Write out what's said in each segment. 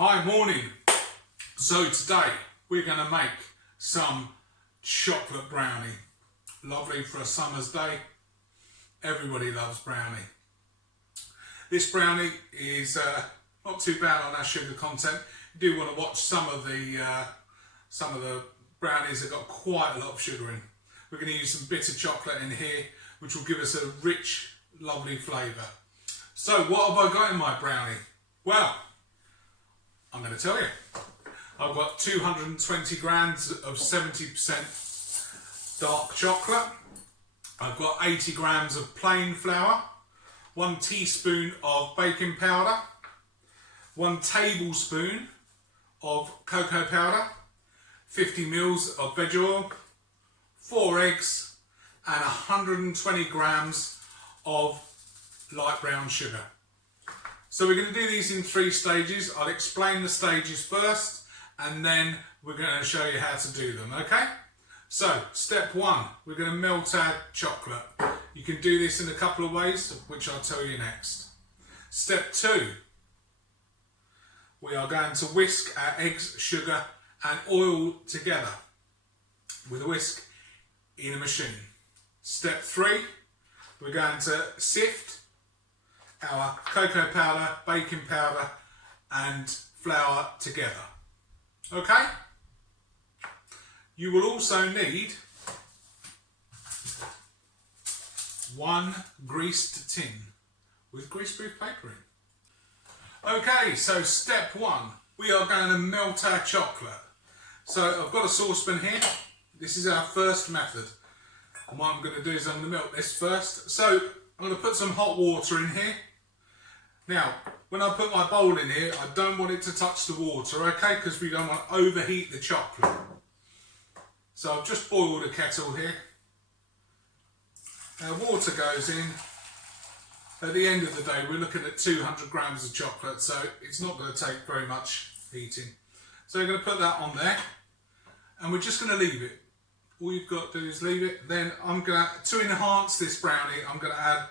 Hi, morning. So today we're going to make some chocolate brownie. Lovely for a summer's day. Everybody loves brownie. This brownie is not too bad on our sugar content. You do want to watch some of the brownies that got quite a lot of sugar in. We're going to use some bitter chocolate in here, which will give us a rich, lovely flavour. So what have I got in my brownie? Well, I'm going to tell you. I've got 220 grams of 70% dark chocolate. I've got 80 grams of plain flour, 1 teaspoon of baking powder, 1 tablespoon of cocoa powder, 50 mils of veg oil, 4 eggs, and 120 grams of light brown sugar. So we're going to do these in 3 stages. I'll explain the stages first and then we're going to show you how to do them, okay? So, step 1, we're going to melt our chocolate. You can do this in a couple of ways, which I'll tell you next. Step 2, we are going to whisk our eggs, sugar and oil together with a whisk in a machine. Step 3, we're going to sift our cocoa powder, baking powder and flour together. Okay? You will also need 1 greased tin with greaseproof paper in. Okay, so step 1, we are going to melt our chocolate. So I've got a saucepan here. This is our first method. And what I'm going to do is I'm going to melt this first. So I'm going to put some hot water in here. Now, when I put my bowl in here, I don't want it to touch the water, okay? Because we don't want to overheat the chocolate. So I've just boiled a kettle here. Now water goes in. At the end of the day, we're looking at 200 grams of chocolate, so it's not going to take very much heating. So we're going to put that on there, and we're just going to leave it. All you've got to do is leave it. Then I'm going to enhance this brownie, I'm going to add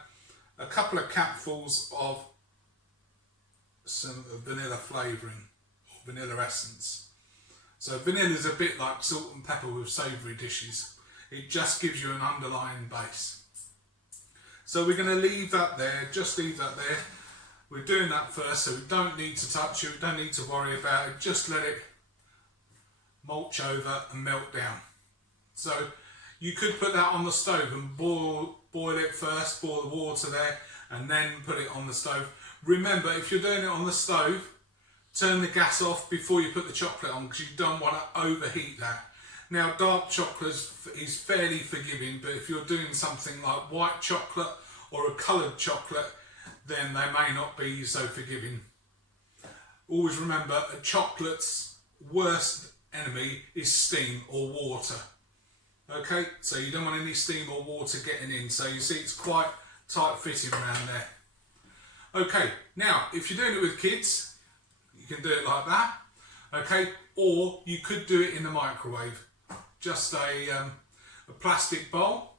a couple of capfuls of some vanilla flavouring, or vanilla essence. So vanilla is a bit like salt and pepper with savoury dishes. It just gives you an underlying base. So we're going to leave that there, just leave that there. We're doing that first, so we don't need to touch it, we don't need to worry about it, just let it mulch over and melt down. So you could put that on the stove and boil it first, boil the water there, and then put it on the stove. Remember, if you're doing it on the stove, turn the gas off before you put the chocolate on because you don't want to overheat that. Now, dark chocolate is fairly forgiving, but if you're doing something like white chocolate or a coloured chocolate, then they may not be so forgiving. Always remember, a chocolate's worst enemy is steam or water. Okay, so you don't want any steam or water getting in. So you see it's quite tight fitting around there. Okay, now if you're doing it with kids, you can do it like that. Okay, or you could do it in the microwave. Just a plastic bowl,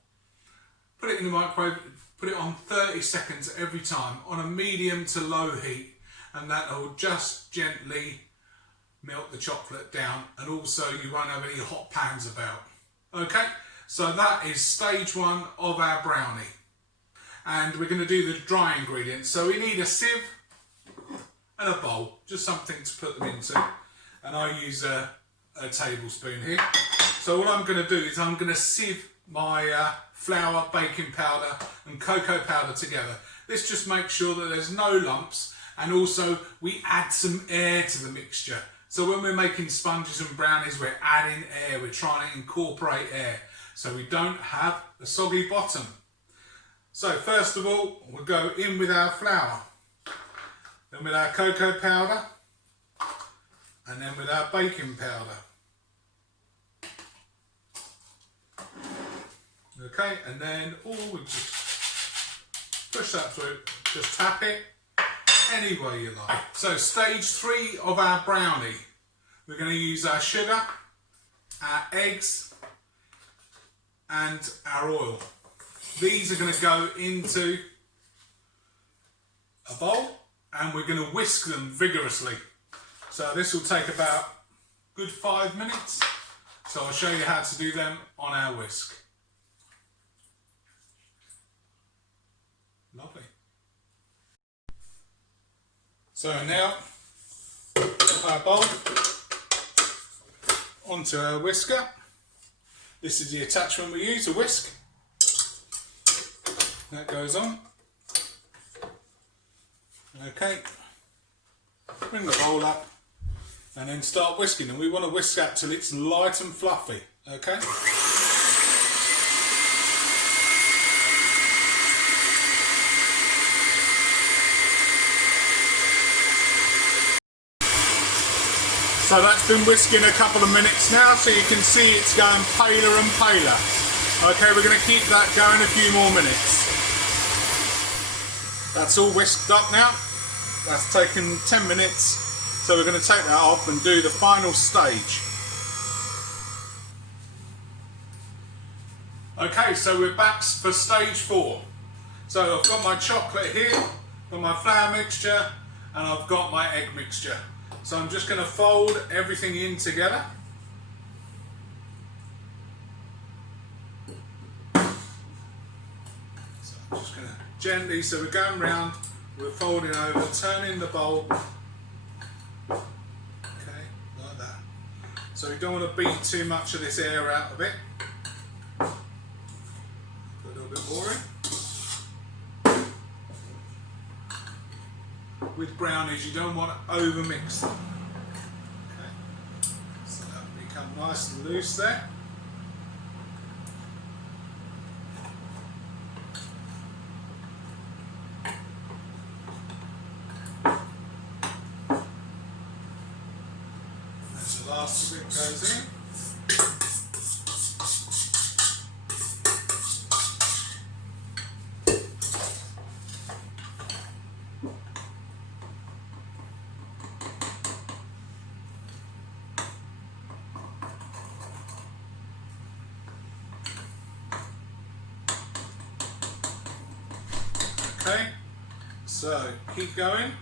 put it in the microwave, put it on 30 seconds every time on a medium to low heat, and that will just gently melt the chocolate down, and also you won't have any hot pans about. Okay, so that is stage 1 of our brownie. And we're going to do the dry ingredients. So we need a sieve and a bowl, just something to put them into. And I use a tablespoon here. So what I'm going to do is I'm going to sieve my flour, baking powder and cocoa powder together. This just makes sure that there's no lumps, and also we add some air to the mixture. So when we're making sponges and brownies, we're adding air, we're trying to incorporate air so we don't have a soggy bottom. So first of all, we'll go in with our flour, then with our cocoa powder, and then with our baking powder. Okay, and then we just push that through, just tap it any way you like. So stage 3 of our brownie, we're going to use our sugar, our eggs and our oil. These are going to go into a bowl and we're going to whisk them vigorously. So this will take about a good 5 minutes. So I'll show you how to do them on our whisk. Lovely. So now our bowl onto our whisker. This is the attachment we use, a whisk. That goes on. Okay. Bring the bowl up and then start whisking, and we want to whisk that till it's light and fluffy. Okay. So that's been whisking a couple of minutes now, so you can see it's going paler and paler. Okay, we're going to keep that going a few more minutes. That's all whisked up now. That's taken 10 minutes, so we're going to take that off and do the final stage. Okay, so we're back for stage 4. So I've got my chocolate here, got my flour mixture, and I've got my egg mixture. So I'm just going to fold everything in together. So I'm just going to gently, so we're going round, we're folding over, turning the bowl. Okay, like that. So we don't want to beat too much of this air out of it. Put a little bit more in. With brownies, you don't want to over mix them. Okay. So that will become nice and loose there. As the last bit goes in. Okay, so keep going.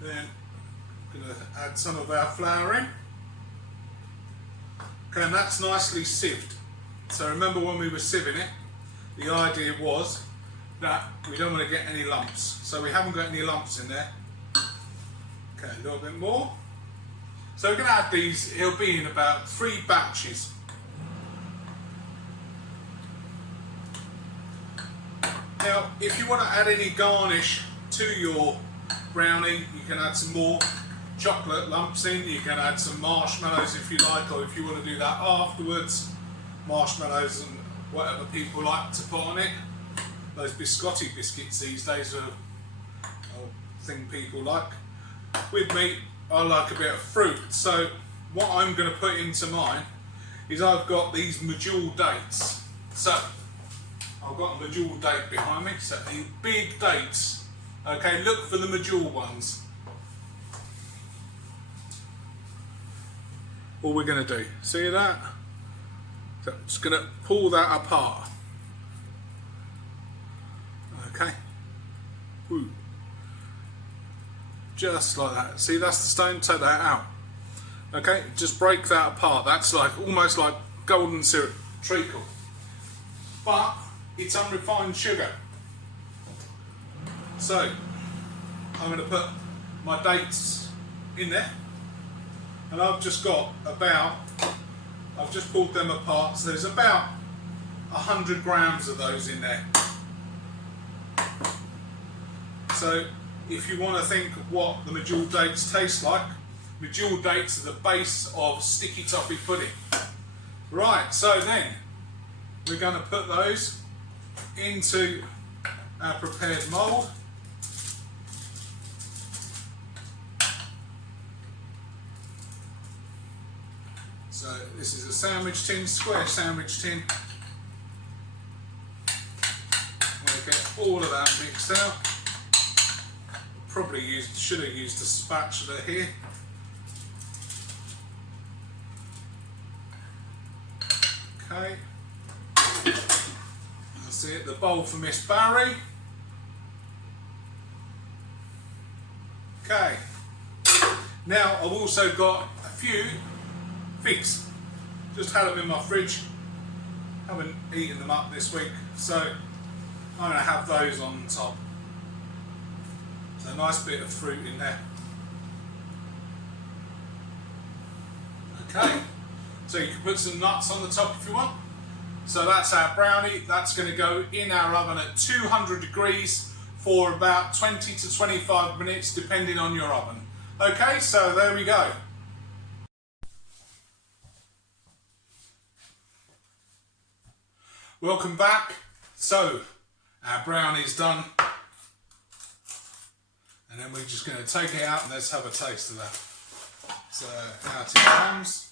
Then I'm going to add some of our flour in. Okay, and that's nicely sieved. So remember when we were sieving it, the idea was that we don't want to get any lumps. So we haven't got any lumps in there. Okay, a little bit more. So we're going to add these, it'll be in about 3 batches. Now, if you want to add any garnish to your brownie, you can add some more chocolate lumps in, you can add some marshmallows if you like, or if you want to do that afterwards, marshmallows and whatever people like to put on it. Those biscotti biscuits these days are a thing people like. With me, I like a bit of fruit, so what I'm going to put into mine is I've got these medjool dates. So I've got a medjool date behind me, so these big dates. Okay, look for the medjool ones. All we're going to do, see that? So I'm just going to pull that apart. Okay. Ooh. Just like that. See, that's the stone, take that out. Okay, just break that apart. That's like almost like golden syrup treacle. But it's unrefined sugar. So I'm going to put my dates in there, and I've just got about, I've just pulled them apart, so there's about 100 grams of those in there. So if you want to think what the medjool dates taste like, medjool dates are the base of sticky toffee pudding. Right, so then we're going to put those into our prepared mould. So this is a sandwich tin, square sandwich tin. We'll get all of that mixed out. Probably should have used a spatula here. Okay. That's it, the bowl for Miss Barry. Okay. Now I've also got a few figs. Just had them in my fridge. Haven't eaten them up this week, so I'm going to have those on top. A nice bit of fruit in there. Okay, so you can put some nuts on the top if you want. So that's our brownie. That's going to go in our oven at 200 degrees for about 20 to 25 minutes depending on your oven. Okay, so there we go. Welcome back. So our brownie's done. And then we're just going to take it out and let's have a taste of that. So out it comes.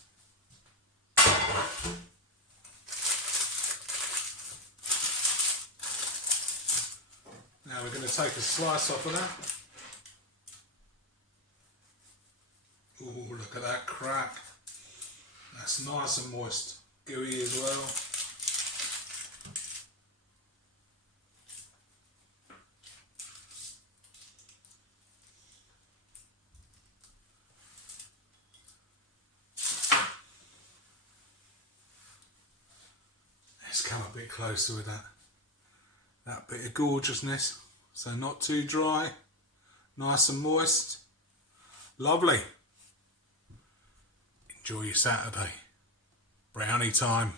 Now we're going to take a slice off of that. Oh, look at that crack. That's nice and moist. Gooey as well. Let's come a bit closer with that bit of gorgeousness. So not too dry, nice and moist. Lovely. Enjoy your Saturday. Brownie time.